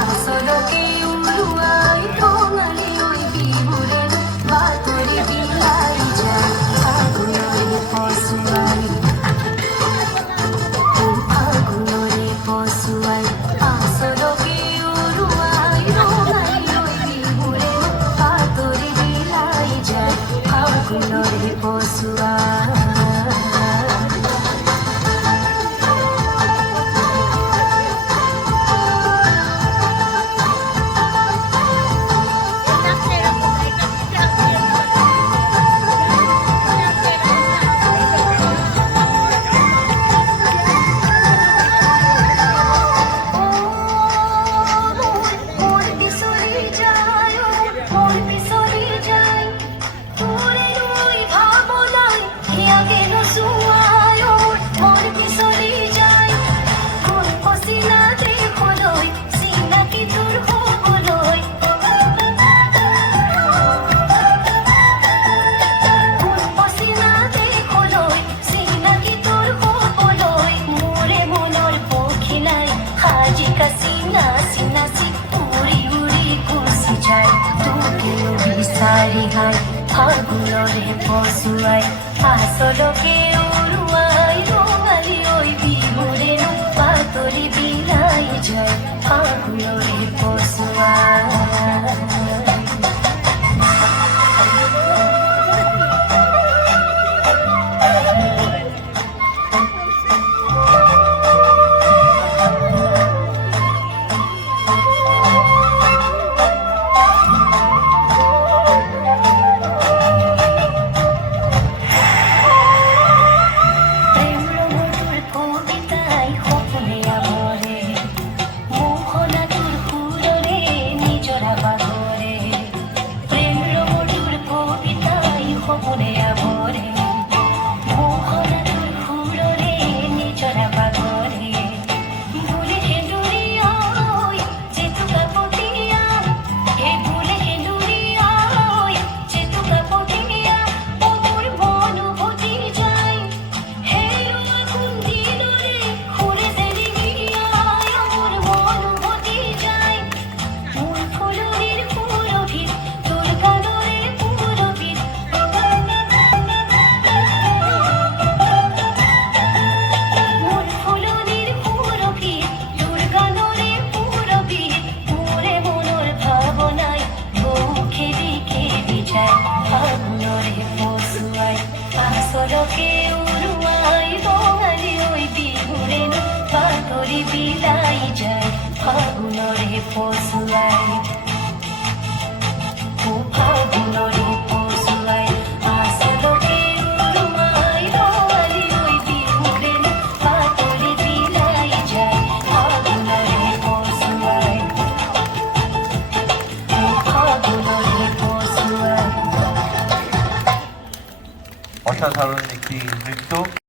আসলকে উড়ুয়াই তোমারে ওই বিহুরে বাতরে বিলাই যায় ফাগুনরে পশুয়াই ফাগুনরে পশুয়াই আসলকে উড়ুয়াই রোমাই ওই বিহুরে বাতরে বিলাই যায় ফাগুনরে পশুয়াই ফাগুনরে পশুয়াই আসলকে উড়ুয়াই রোমালি ওই বিহুরে পাতরি বিলাই যায় ফাগুনরে পশুয়াই আসলকে উড়ুয়াই রোমালি ওই বিহুরে পাতরি বিলাই যায় ফাগুনরে পশুয়াই ফাগুনরে পশুয়াই আসলকে উড়ুয়াই রোমালি ওই বিহুরে পাতরি বিলাই যায় ফাগুনরে পশুয়াই ফাগুনরে পশুয়াই। অসাধারণ একটি নৃত্য।